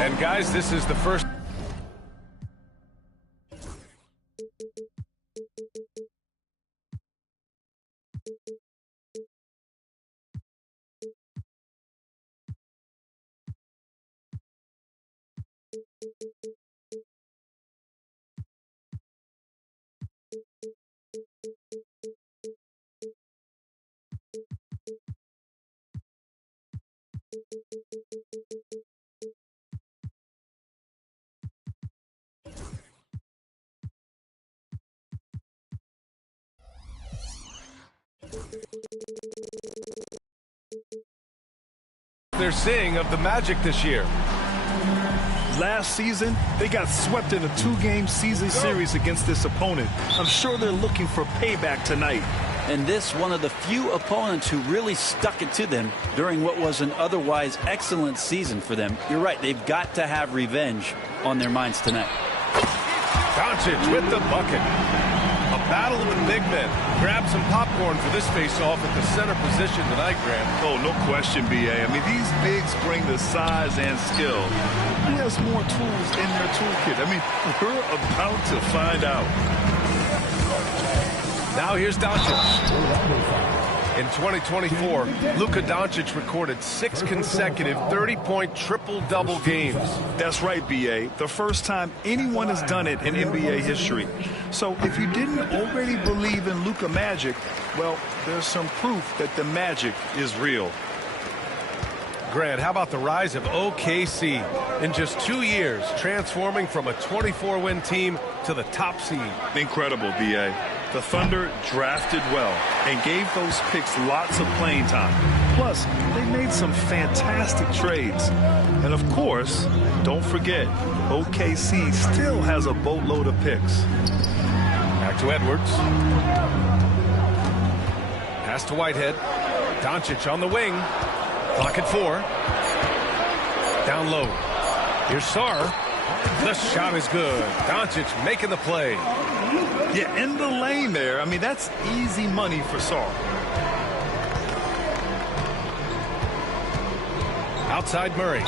And guys, this is the first. They're seeing of the Magic this year. Last season, they got swept in a 2-game season series against this opponent. I'm sure they're looking for payback tonight. And this one of the few opponents who really stuck it to them during what was an otherwise excellent season for them. You're right, they've got to have revenge on their minds tonight. Doncic with the bucket. A battle of the big men. Grab some popcorn for this face-off at the center position tonight, Grant. Oh, no question, B.A. I mean, these bigs bring the size and skill. Who has more tools in their toolkit? I mean, we're about to find out. Now here's Doncic. In 2024, Luka Doncic recorded 6 consecutive 30-point triple-double games. That's right, B.A. The first time anyone has done it in NBA history. So if you didn't already believe in Luka Magic, well, there's some proof that the magic is real. Grant, how about the rise of OKC? In just 2 years, transforming from a 24-win team to the top seed. Incredible, B.A. The Thunder drafted well and gave those picks lots of playing time. Plus, they made some fantastic trades. And of course, don't forget, OKC still has a boatload of picks. Back to Edwards. Pass to Whitehead. Doncic on the wing. Clock at 4. Down low. Here's Sarr. The shot is good. Doncic making the play. Yeah, in the lane there. I mean, that's easy money for Sarr. Outside Murray.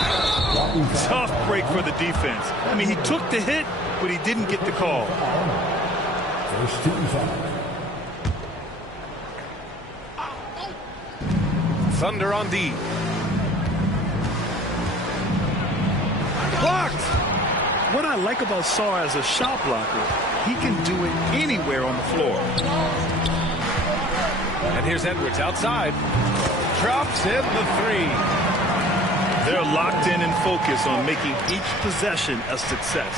Tough break for the defense. I mean, he took the hit, but he didn't get the call. First team foul. Thunder on D. Blocked. What I like about Sarr as a shot blocker, he can do it anywhere on the floor. And here's Edwards outside. Drops in the 3. They're locked in and focused on making each possession a success.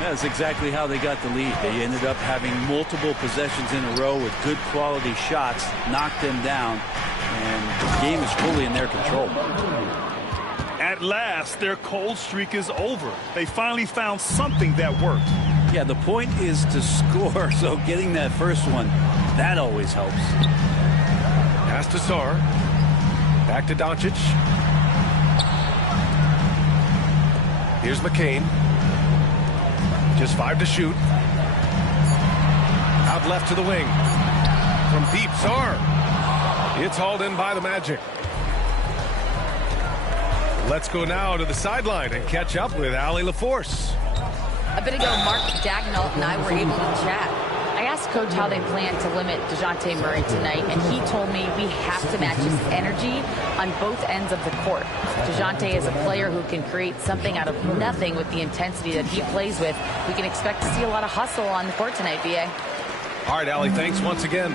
That's exactly how they got the lead. They ended up having multiple possessions in a row with good quality shots, knocked them down, and the game is fully in their control. At last, their cold streak is over. They finally found something that worked. Yeah, the point is to score, so getting that first one, that always helps. Pass to Sarr. Back to Doncic. Here's McCain. Just 5 to shoot. Out left to the wing. From deep, Sarr. It's hauled in by the Magic. Let's go now to the sideline and catch up with Allie LaForce. A bit ago, Mark Dagnall and I were able to chat. I asked Coach how they plan to limit DeJounte Murray tonight, and he told me we have to match his energy on both ends of the court. DeJounte is a player who can create something out of nothing with the intensity that he plays with. We can expect to see a lot of hustle on the court tonight, B.A. All right, Allie, thanks once again.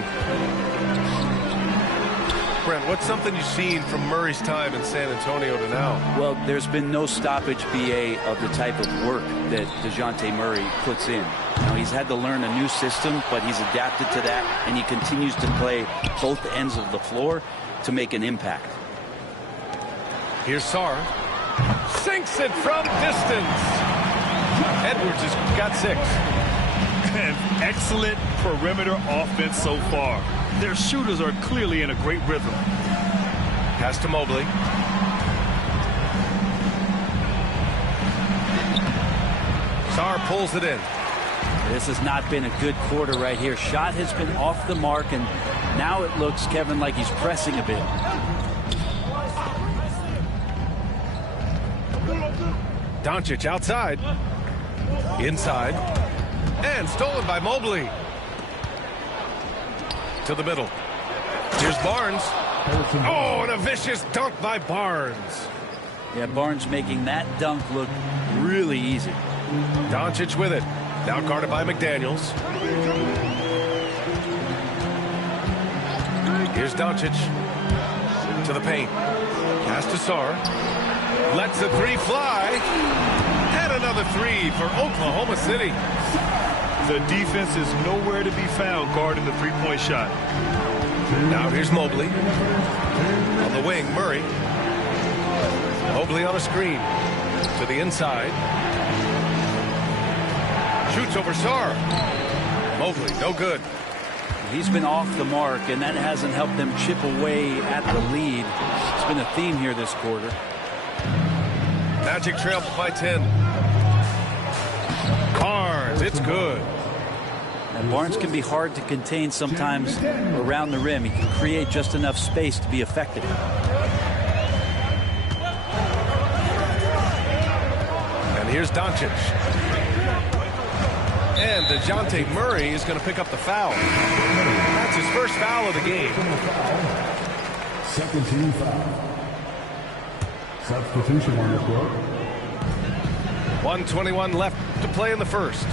Brent, what's something you've seen from Murray's time in San Antonio to now? Well, there's been no stoppage, BA, of the type of work that DeJounte Murray puts in. Now, he's had to learn a new system, but he's adapted to that, and he continues to play both ends of the floor to make an impact. Here's Sarr. Sinks it from distance. Edwards has got 6. An excellent perimeter offense so far. Their shooters are clearly in a great rhythm. Pass to Mobley. Sarr pulls it in. This has not been a good quarter right here. Shot has been off the mark, and now it looks, Kevin, like he's pressing a bit. Doncic outside. Inside. And stolen by Mobley. To the middle. Here's Barnes. Oh, and a vicious dunk by Barnes. Yeah, Barnes making that dunk look really easy. Doncic with it. Now guarded by McDaniels. Here's Doncic. To the paint. Pass to Sarr. Lets the three fly. And another three for Oklahoma City. The defense is nowhere to be found guarding the three-point shot. Now here's Mobley. On the wing, Murray. Mobley on a screen. To the inside. Shoots over Sarr. Mobley, no good. He's been off the mark, and that hasn't helped them chip away at the lead. It's been a theme here this quarter. Magic trails by 10. Barnes, it's good. And Barnes can be hard to contain sometimes around the rim. He can create just enough space to be effective. And here's Doncic. And DeJounte Murray is going to pick up the foul. That's his first foul of the game. Second team foul. Substitution on the court. 1:21 left to play in the first.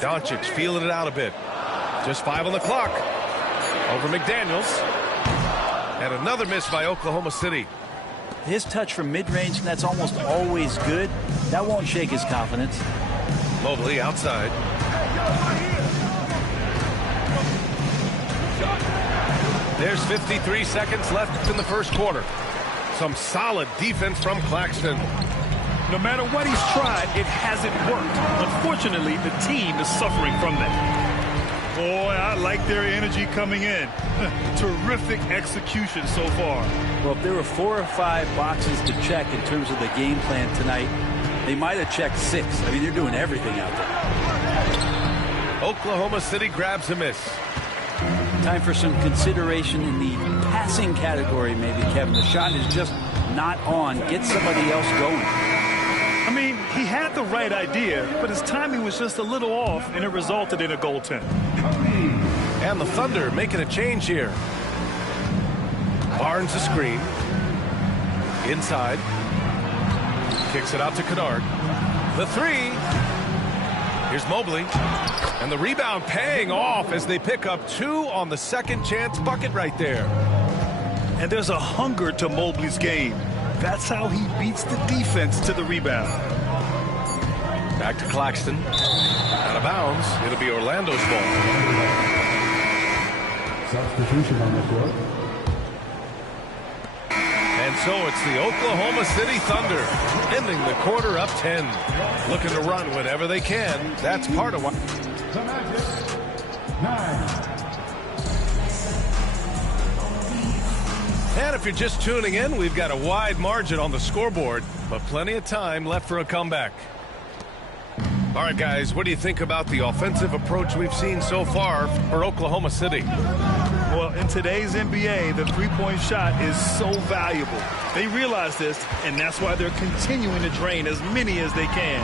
Doncic feeling it out a bit. Just 5 on the clock. Over McDaniels. And another miss by Oklahoma City. His touch from mid-range, and that's almost always good. That won't shake his confidence. Mobley outside. There's 53 seconds left in the first quarter. Some solid defense from Claxton. No matter what he's tried, it hasn't worked. Unfortunately, the team is suffering from that. Boy, I like their energy coming in. Terrific execution so far. Well, if there were 4 or 5 boxes to check in terms of the game plan tonight, they might have checked 6. I mean, they're doing everything out there. Oklahoma City grabs a miss. Time for some consideration in the passing category, maybe, Kevin. The shot is just not on. Get somebody else going. I mean, he had the right idea, but his timing was just a little off, and it resulted in a goaltend. And the Thunder making a change here. Barnes a screen. Inside. Kicks it out to Kennard. The three. Here's Mobley. And the rebound paying off as they pick up 2 on the second chance bucket right there. And there's a hunger to Mobley's game. That's how he beats the defense to the rebound. Back to Claxton. Out of bounds. It'll be Orlando's ball. Substitution on the court. And so it's the Oklahoma City Thunder ending the quarter up 10. Looking to run whenever they can. That's part of what. The Magic. 9. And if you're just tuning in, we've got a wide margin on the scoreboard, but plenty of time left for a comeback. All right, guys, what do you think about the offensive approach we've seen so far for Oklahoma City? Well, in today's NBA, the three-point shot is so valuable. They realize this, and that's why they're continuing to drain as many as they can.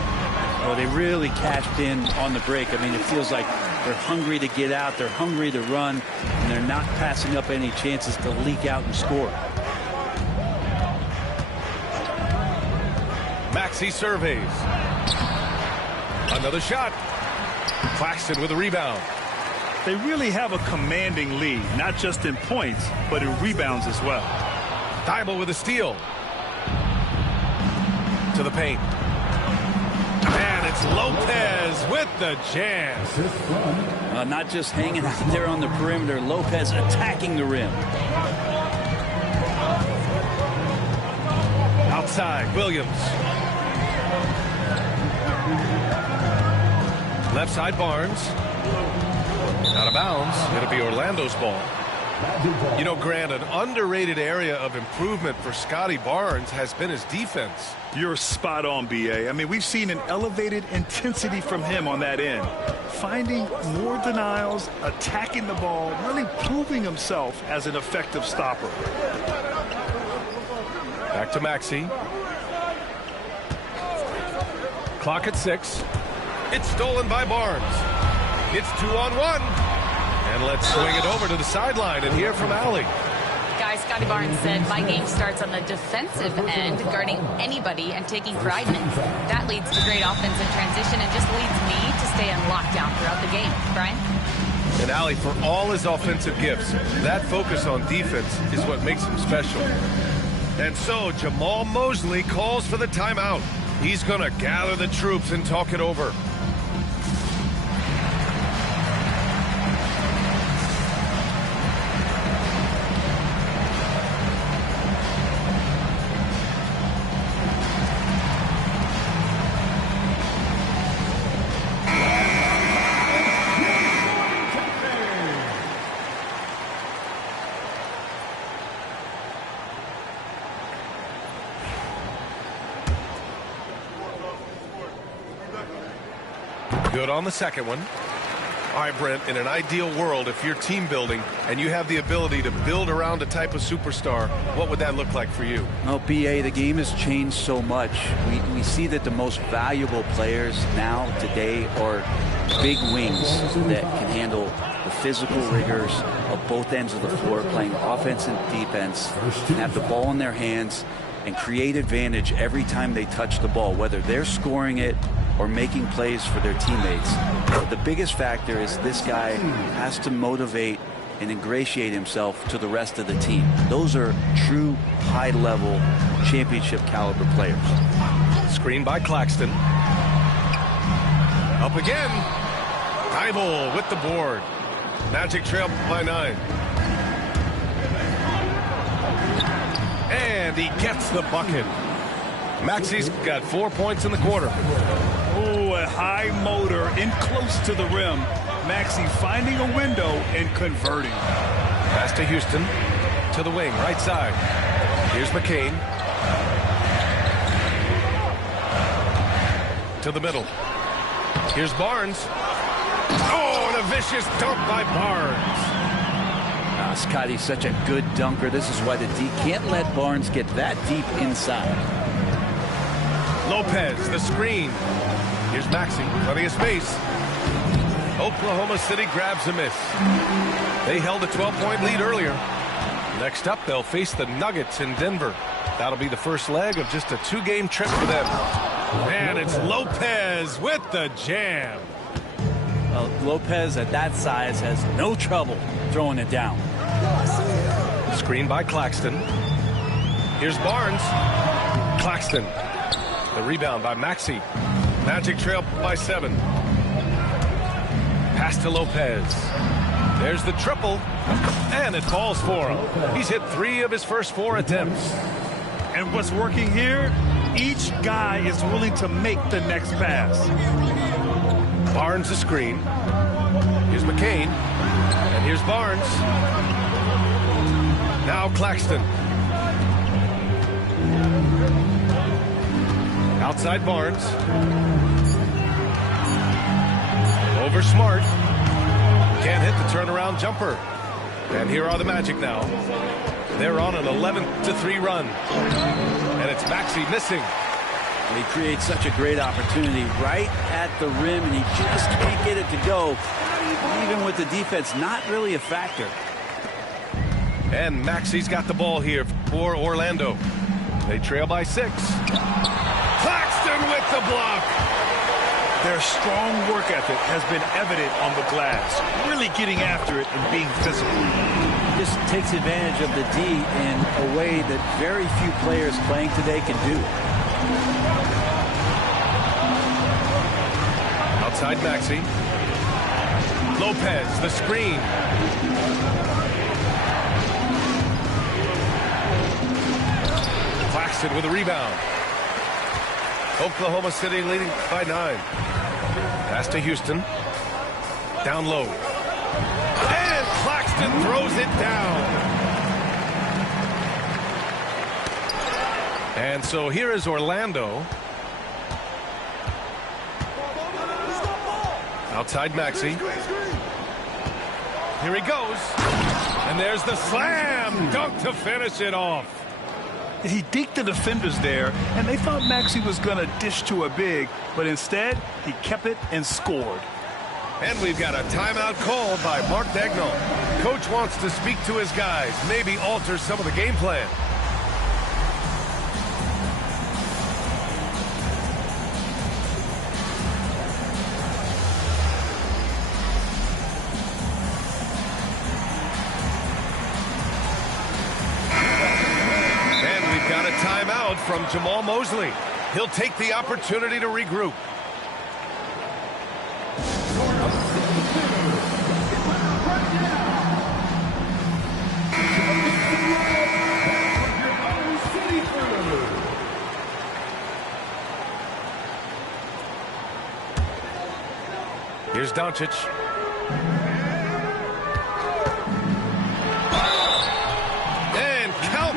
Well, they really cashed in on the break. I mean, it feels like they're hungry to get out. They're hungry to run, and they're not passing up any chances to leak out and score. Maxey surveys. Another shot. Claxton with a rebound. They really have a commanding lead, not just in points, but in rebounds as well. Thibault with a steal. To the paint. And it's Lopez with the jam. Not just hanging out there on the perimeter. Lopez attacking the rim. Outside, Williams. Left side, Barnes. Out of bounds. It'll be Orlando's ball. You know, Grant, an underrated area of improvement for Scotty Barnes has been his defense. You're spot on, B.A. I mean, we've seen an elevated intensity from him on that end. Finding more denials, attacking the ball, really proving himself as an effective stopper. Back to Maxey. Clock at 6. It's stolen by Barnes. It's 2-on-1. And let's swing it over to the sideline and hear from Allie. Guys, Scotty Barnes said, my game starts on the defensive end, guarding anybody and taking pride in it. That leads to great offense in transition and just leads me to stay on lockdown throughout the game. Brian? And Allie, for all his offensive gifts, that focus on defense is what makes him special. And so Jamal Mosley calls for the timeout. He's going to gather the troops and talk it over. Good on the second one. All right, Brent, in an ideal world, if you're team building and you have the ability to build around a type of superstar, what would that look like for you? Well, BA, the game has changed so much. We see that the most valuable players now, today, are big wings that can handle the physical rigors of both ends of the floor, playing offense and defense, and have the ball in their hands and create advantage every time they touch the ball, whether they're scoring it or making plays for their teammates. The biggest factor is this guy has to motivate and ingratiate himself to the rest of the team. Those are true high-level championship caliber players. Screen by Claxton. Up again. Thibault with the board. Magic trail by 9. And he gets the bucket. Maxey's got 4 points in the quarter. Oh, a high motor in close to the rim. Maxey finding a window and converting. Pass to Houston. To the wing, right side. Here's McCain. To the middle. Here's Barnes. Oh, and a vicious dunk by Barnes. Scotty's such a good dunker. This is why the D can't let Barnes get that deep inside. Lopez, the screen. Here's Maxey, plenty of space. Oklahoma City grabs a miss. They held a 12-point lead earlier. Next up, they'll face the Nuggets in Denver. That'll be the first leg of just a 2-game trip for them. And it's Lopez with the jam. Lopez at that size has no trouble throwing it down. Screen by Claxton. Here's Barnes. Claxton. The rebound by Maxey. Magic trail by 7. Pass to Lopez. There's the triple. And it falls for him. He's hit 3 of his first 4 attempts. And what's working here? Each guy is willing to make the next pass. Barnes a screen. Here's McCain. And here's Barnes. Now Claxton. Outside Barnes. Over Smart. Can't hit the turnaround jumper. And here are the Magic now. They're on an 11-3 run. And it's Maxey missing. He creates such a great opportunity right at the rim, and he just can't get it to go. Even with the defense, not really a factor. And Maxey's got the ball here for Orlando. They trail by 6. Claxton with the block. Their strong work ethic has been evident on the glass, really getting after it and being physical. Just takes advantage of the D in a way that very few players playing today can do. Outside Maxey. Lopez, the screen. Claxton with a rebound. Oklahoma City leading by 9. Pass to Houston. Down low. And Claxton throws it down. And so here is Orlando. Outside Maxey. Here he goes. And there's the slam dunk to finish it off. He deked the defenders there, and they thought Maxey was going to dish to a big, but instead, he kept it and scored. And we've got a timeout called by Mark Daigneault. Coach wants to speak to his guys, maybe alter some of the game plan. Timeout from Jamal Mosley. He'll take the opportunity to regroup. Here's Doncic.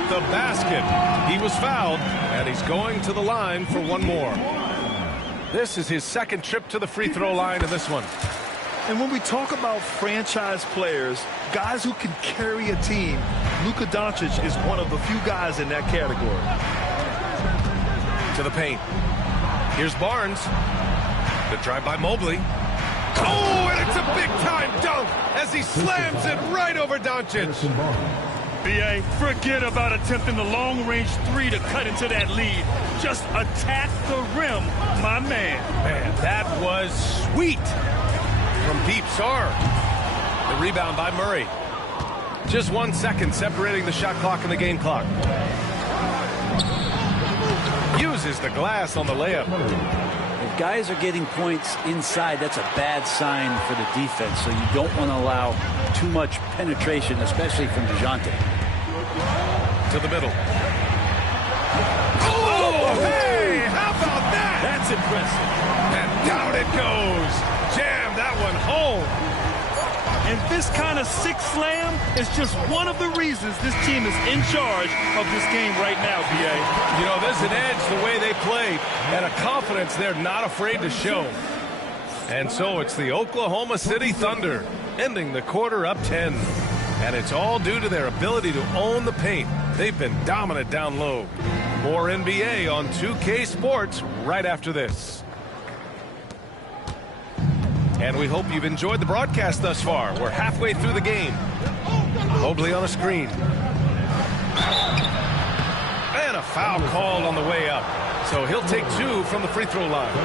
The basket. He was fouled, and he's going to the line for one more. This is his second trip to the free throw line in this one. And when we talk about franchise players, guys who can carry a team, Luka Doncic is one of the few guys in that category. To the paint. Here's Barnes. The drive by Mobley. Oh, and it's a big-time dunk as he slams it right over Doncic. B.A., forget about attempting the long-range three to cut into that lead. Just attack the rim, my man. Man, that was sweet from Deep Sar. The rebound by Murray. Just 1 second separating the shot clock and the game clock. Uses the glass on the layup. If guys are getting points inside, that's a bad sign for the defense, so you don't want to allow too much penetration, especially from DeJounte. To the middle. Oh, hey, how about that? That's impressive. And down it goes. Jam that one home. And this kind of six slam is just one of the reasons this team is in charge of this game right now, B.A. You know, there's an edge the way they play and a confidence they're not afraid to show. And so it's the Oklahoma City Thunder ending the quarter up 10. And it's all due to their ability to own the paint. They've been dominant down low. More NBA on 2K Sports right after this. And we hope you've enjoyed the broadcast thus far. We're halfway through the game. Mobley on a screen. And a foul called on the way up. So he'll take two from the free throw line.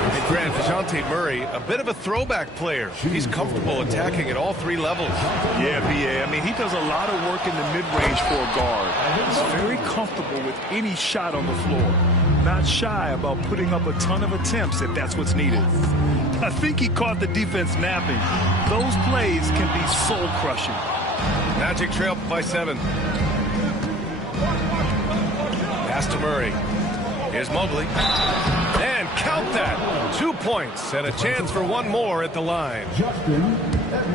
And Grant, DeJounte Murray, a bit of a throwback player. He's comfortable attacking at all three levels. Yeah, B.A. I mean, he does a lot of work in the mid-range for a guard. He's very comfortable with any shot on the floor. Not shy about putting up a ton of attempts if that's what's needed. I think he caught the defense napping. Those plays can be soul-crushing. Magic trail by 7. Pass to Murray. Here's Mobley. And count that. 2 points and a chance for one more at the line.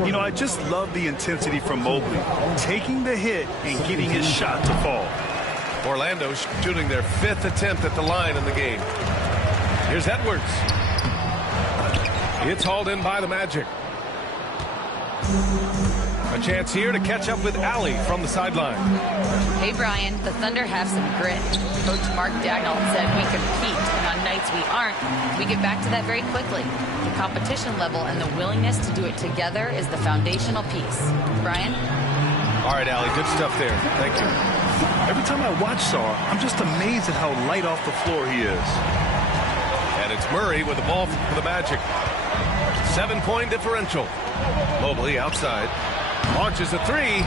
You know, I just love the intensity from Mobley. Taking the hit and getting his shot to fall. Orlando shooting their 5th attempt at the line in the game. Here's Edwards. It's hauled in by the Magic. A chance here to catch up with Allie from the sideline. Hey, Brian, the Thunder have some grit. Coach Mark Daigneault said we compete, and on nights we aren't, we get back to that very quickly. The competition level and the willingness to do it together is the foundational piece. Brian? All right, Allie, good stuff there. Thank you. Every time I watch Sar, I'm just amazed at how light off the floor he is. And it's Murray with the ball for the Magic. 7-point differential. Mobley outside. Launches a three.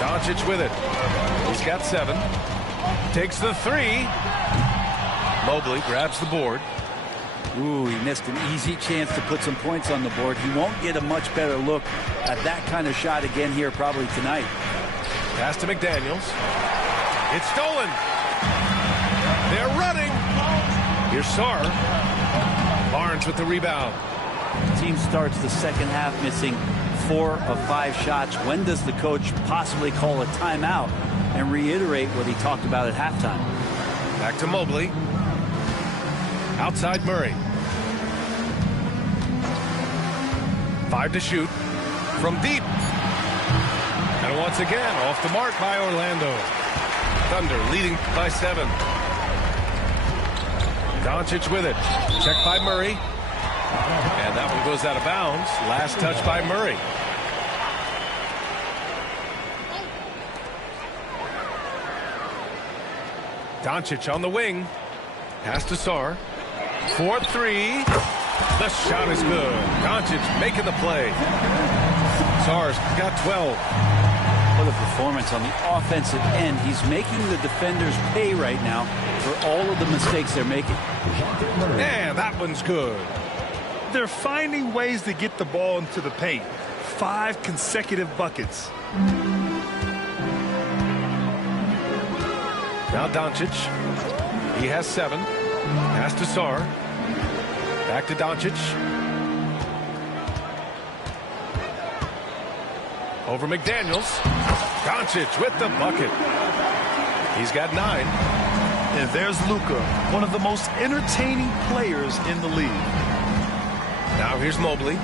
Doncic with it. He's got 7. Takes the 3. Mobley grabs the board. Ooh, he missed an easy chance to put some points on the board. He won't get a much better look at that kind of shot again here probably tonight. Pass to McDaniels. It's stolen. They're running. Here's Sar. Barnes with the rebound. The team starts the second half missing 4 of 5 shots. When does the coach possibly call a timeout and reiterate what he talked about at halftime? Back to Mobley. Outside Murray. 5 to shoot. From deep. once again, off the mark by Orlando. Thunder leading by 7. Doncic with it. Checked by Murray. And that one goes out of bounds. Last touch by Murray. Doncic on the wing. Pass to Sarr. 4-3. The shot is good. Doncic making the play. Sarr's got 12. What a performance on the offensive end. He's making the defenders pay right now for all of the mistakes they're making. And that one's good. They're finding ways to get the ball into the paint. 5 consecutive buckets. Now Doncic. He has 7. Pass to Sarr. Back to Doncic. Over McDaniels. Doncic with the bucket. He's got 9. And there's Luka, one of the most entertaining players in the league. Now here's Mobley.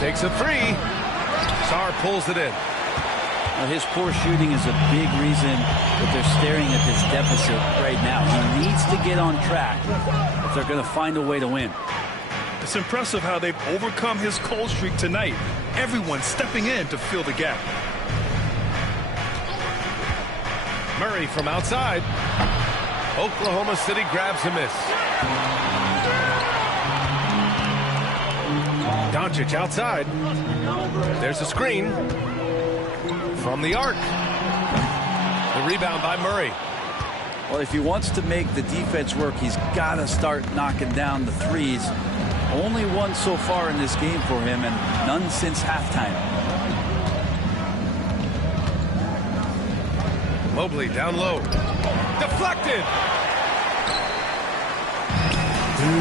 Takes a 3. Sarr pulls it in. Well, his poor shooting is a big reason that they're staring at this deficit right now. He needs to get on track if they're going to find a way to win. It's impressive how they've overcome his cold streak tonight. Everyone stepping in to fill the gap. Murray from outside. Oklahoma City grabs a miss. Doncic outside. There's a screen from the arc. The rebound by Murray. Well, if he wants to make the defense work, he's got to start knocking down the threes. Only one so far in this game for him, and none since halftime. Mobley down low. Deflected.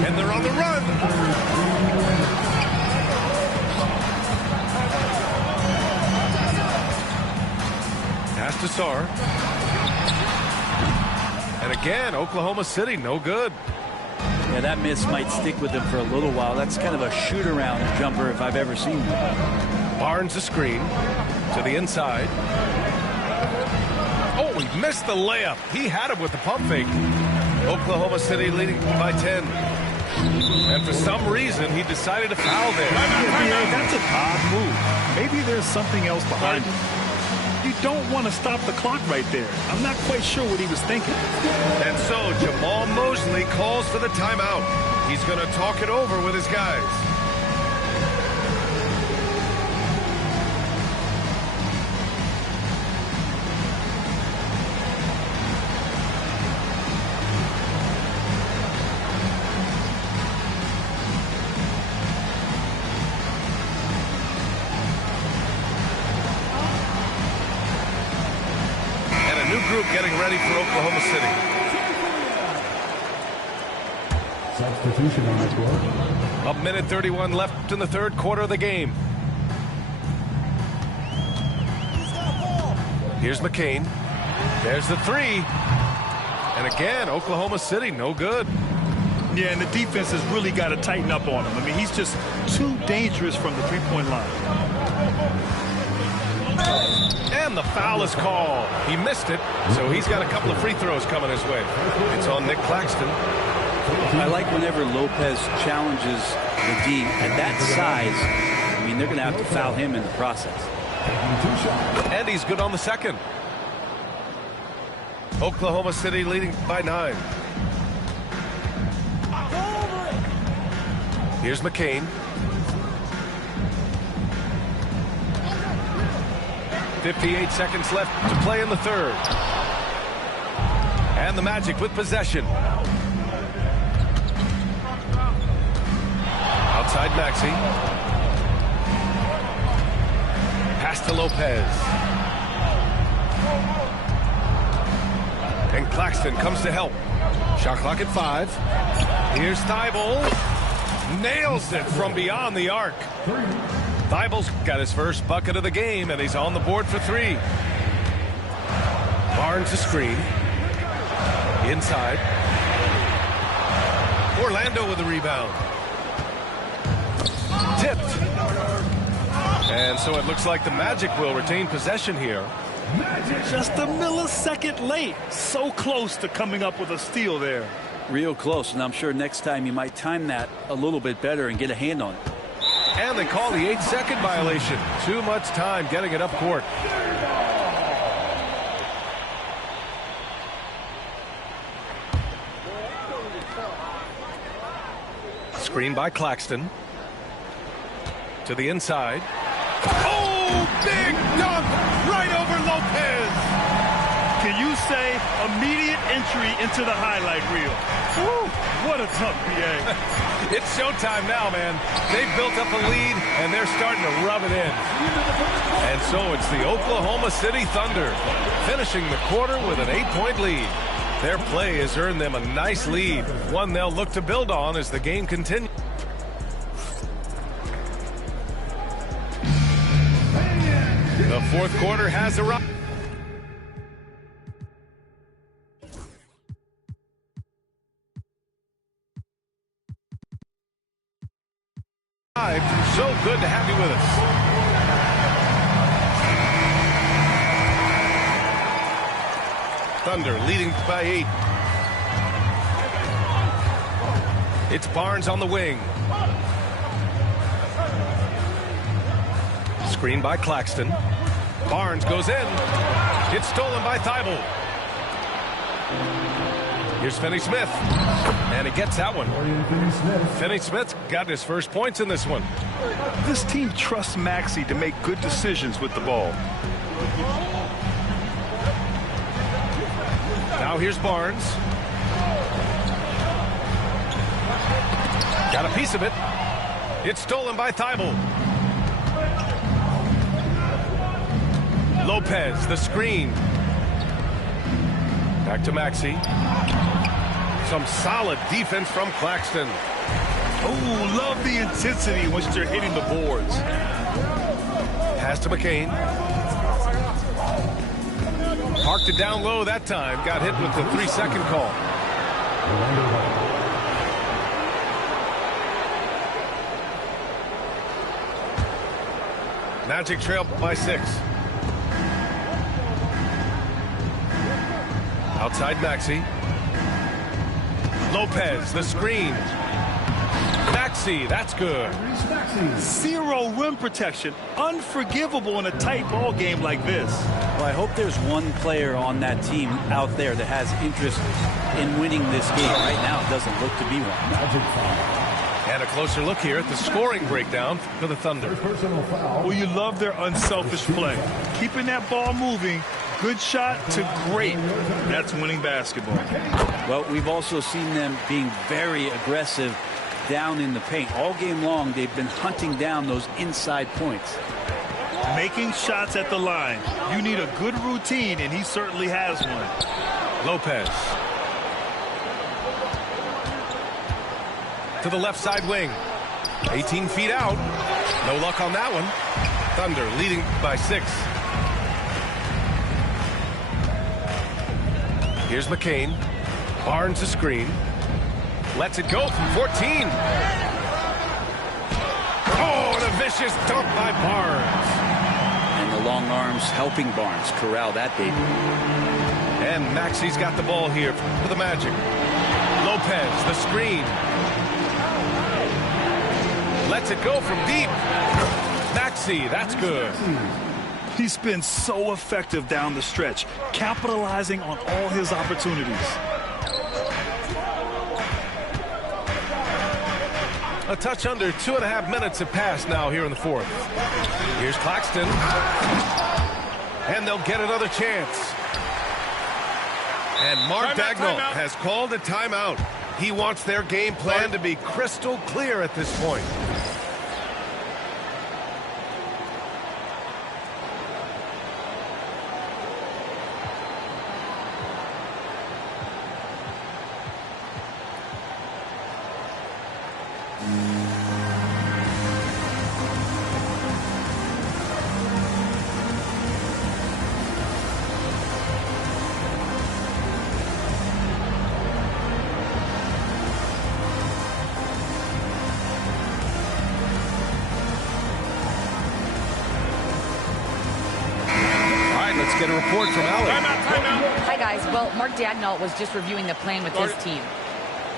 And they're on the run. Pass to Sarr. And again, Oklahoma City, no good. Yeah, that miss might stick with him for a little while. That's kind of a shoot-around jumper if I've ever seen one. Barnes a screen to the inside. Oh, he missed the layup. He had him with the pump fake. Oklahoma City leading by 10. And for some reason, he decided to foul there. That's an odd move. Maybe there's something else behind it. You don't want to stop the clock right there. I'm not quite sure what he was thinking. And so Jamal Mosley calls for the timeout. He's going to talk it over with his guys. Group getting ready for Oklahoma City. Substitution on the court. A minute 31 left in the third quarter of the game. Here's McCain. There's the 3. And again, Oklahoma City, no good. Yeah, and the defense has really got to tighten up on him. I mean, he's just too dangerous from the three-point line. And the foul is called. He missed it, so he's got a couple of free throws coming his way. It's on Nick Claxton. I like whenever Lopez challenges the D at that size. I mean, they're going to have to foul him in the process. And he's good on the second. Oklahoma City leading by 9. Here's McCain. 58 seconds left to play in the third. And the Magic with possession. Outside Maxey. Pass to Lopez. And Claxton comes to help. Shot clock at 5. Here's Thibault. Nails it from beyond the arc. Thibault's got his first bucket of the game, and he's on the board for 3. Barnes a screen. Inside. Orlando with the rebound. Tipped. And so it looks like the Magic will retain possession here. Just a millisecond late. So close to coming up with a steal there. Real close, and I'm sure next time you might time that a little bit better and get a hand on it. And they call the 8-second violation. Too much time getting it up court. Screen by Claxton. To the inside. Oh, big dunk right over Lopez. Can you say immediate entry into the highlight reel? Woo, what a tough BA. It's showtime now, man. They've built up a lead, and they're starting to rub it in. And so it's the Oklahoma City Thunder finishing the quarter with an 8-point lead. Their play has earned them a nice lead, one they'll look to build on as the game continues. The fourth quarter has arrived. So good to have you with us. Thunder leading by 8. It's Barnes on the wing. Screen by Claxton. Barnes goes in. It's stolen by Thibault. Here's Finney-Smith. And he gets that one. Finney-Smith's got his first points in this one. This team trusts Maxey to make good decisions with the ball. Now here's Barnes. Got a piece of it. It's stolen by Thibault. Lopez, the screen. Back to Maxey. Some solid defense from Claxton. Oh, love the intensity once they're hitting the boards. Pass to McCain. Parked it down low that time. Got hit with the 3-second call. Magic trail by 6. Outside Maxey. Lopez, the screen. Maxey, that's good. Zero rim protection. Unforgivable in a tight ball game like this. Well, I hope there's one player on that team out there that has interest in winning this game. Right now, it doesn't look to be one. And a closer look here at the scoring breakdown for the Thunder. Well, you love their unselfish play. Keeping that ball moving. Good shot to great. That's winning basketball. Well, we've also seen them being very aggressive down in the paint. All game long, they've been hunting down those inside points. Making shots at the line. You need a good routine, and he certainly has one. Lopez. To the left side wing. 18 feet out. No luck on that one. Thunder leading by 6. Here's McCain. Barnes the screen. Lets it go from 14. Oh, and a vicious dunk by Barnes. And the long arms helping Barnes corral that baby. And Maxey's got the ball here for the Magic. Lopez, the screen. Lets it go from deep. Maxey, that's good. He's been so effective down the stretch, capitalizing on all his opportunities. A touch under 2.5 minutes have passed now here in the fourth. Here's Claxton. And they'll get another chance. And Mark Daigneault has called a timeout. He wants their game plan to be crystal clear at this point. Let's get a report from Allie. Hi, guys. Well, Mark Dagnall was just reviewing the plan with his team.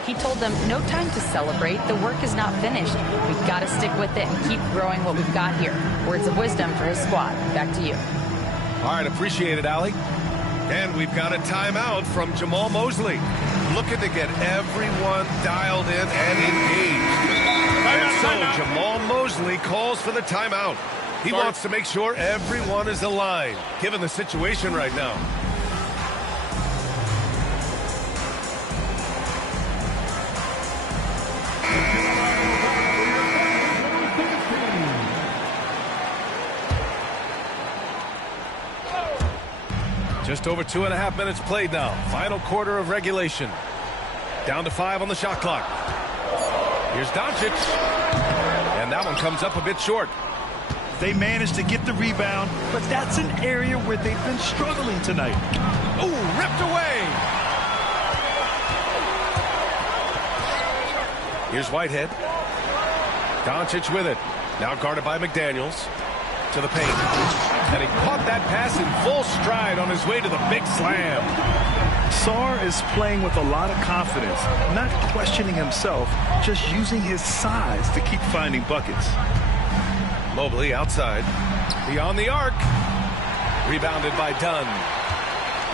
He told them, no time to celebrate. The work is not finished. We've got to stick with it and keep growing what we've got here. Words of wisdom for his squad. Back to you. All right, appreciate it, Allie. And we've got a timeout from Jamal Mosley. Looking to get everyone dialed in and engaged. And so Jamal Mosley calls for the timeout. He wants to make sure everyone is aligned, given the situation right now. Just over 2.5 minutes played now. Final quarter of regulation. Down to 5 on the shot clock. Here's Doncic. And that one comes up a bit short. They managed to get the rebound, but that's an area where they've been struggling tonight. Ooh, ripped away. Here's Whitehead. Doncic with it. Now guarded by McDaniels. To the paint. And he caught that pass in full stride on his way to the big slam. Sarr is playing with a lot of confidence, not questioning himself, just using his size to keep finding buckets. Mobley outside. Beyond the arc. Rebounded by Dunn.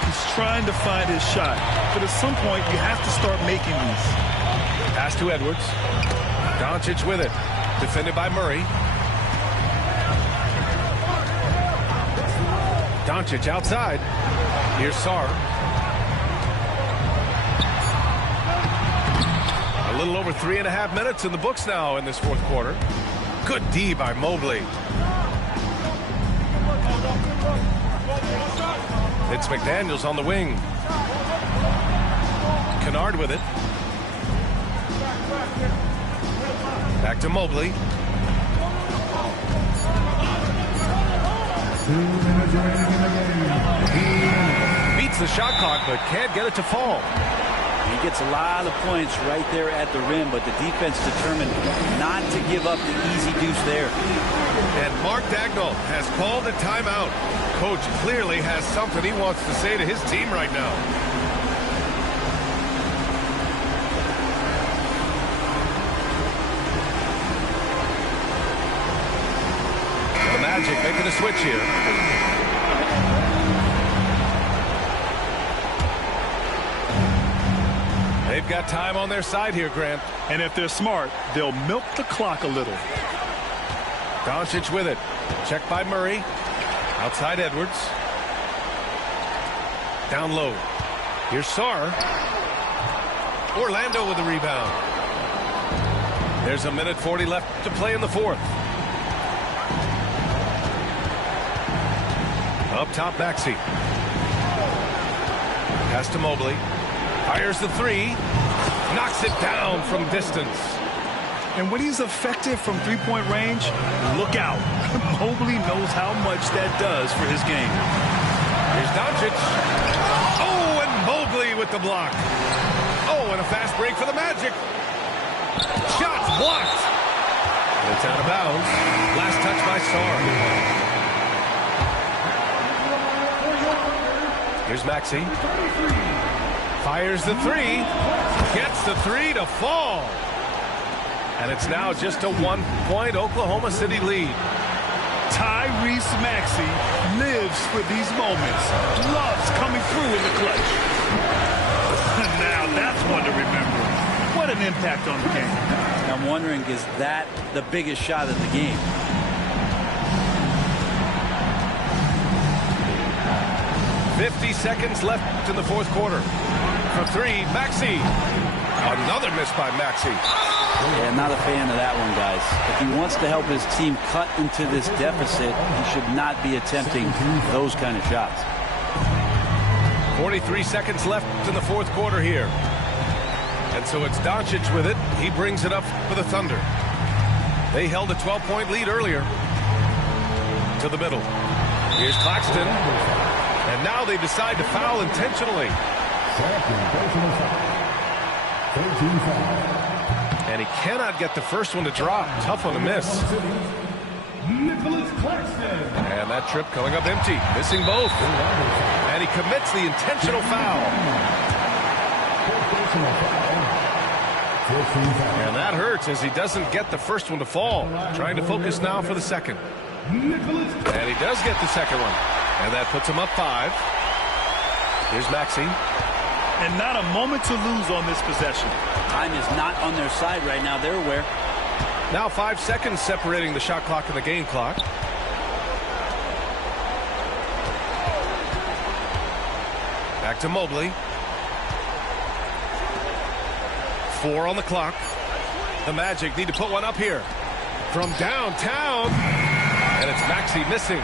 He's trying to find his shot, but at some point you have to start making these. Pass to Edwards. Doncic with it. Defended by Murray. Doncic outside. Here's Sarr. A little over 3.5 minutes in the books now in this fourth quarter. Good D by Mobley. It's McDaniels on the wing. Kennard with it. Back to Mobley. Beats the shot clock, but can't get it to fall. He gets a lot of points right there at the rim, but the defense determined not to give up the easy deuce there. And Mark Dagnall has called a timeout. Coach clearly has something he wants to say to his team right now. The Magic making a switch here. They've got time on their side here, Grant. And if they're smart, they'll milk the clock a little. Doncic with it. Checked by Murray. Outside Edwards. Down low. Here's Sarr. Orlando with the rebound. There's 1:40 left to play in the fourth. Up top, Maxey. Pass to Mobley. Fires the three. Knocks it down from distance. And when he's effective from three-point range, look out. Mobley knows how much that does for his game. Here's Doncic. Oh, and Mobley with the block. Oh, and a fast break for the Magic. Shots blocked. And it's out of bounds. Last touch by Sarr. Here's Maxey. Fires the three. Gets the three to fall. And it's now just a 1-point Oklahoma City lead. Tyrese Maxey lives for these moments. Loves coming through in the clutch. Now that's one to remember. What an impact on the game. I'm wondering, is that the biggest shot of the game? .50 seconds left in the fourth quarter. For three, Maxey. Another miss by Maxey. Yeah, not a fan of that one, guys. If he wants to help his team cut into this deficit, he should not be attempting those kind of shots. 43 seconds left in the fourth quarter here. And so it's Doncic with it. He brings it up for the Thunder. They held a 12-point lead earlier. To the middle. Here's Claxton. And now they decide to foul intentionally. And he cannot get the first one to drop. Tough one to miss. And that trip coming up empty, missing both. And he commits the intentional foul. And that hurts as he doesn't get the first one to fall. Trying to focus now for the second. And he does get the second one. And that puts him up 5. Here's Maxey. And not a moment to lose on this possession. Time is not on their side right now. They're aware. Now 5 seconds separating the shot clock and the game clock. Back to Mobley. 4 on the clock. The Magic need to put one up here. From downtown. And it's Maxey missing.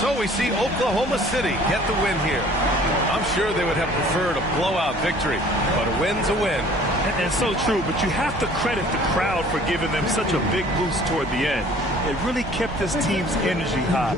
So we see Oklahoma City get the win here. I'm sure they would have preferred a blowout victory, but a win's a win. And so true, but you have to credit the crowd for giving them such a big boost toward the end. It really kept this team's energy high.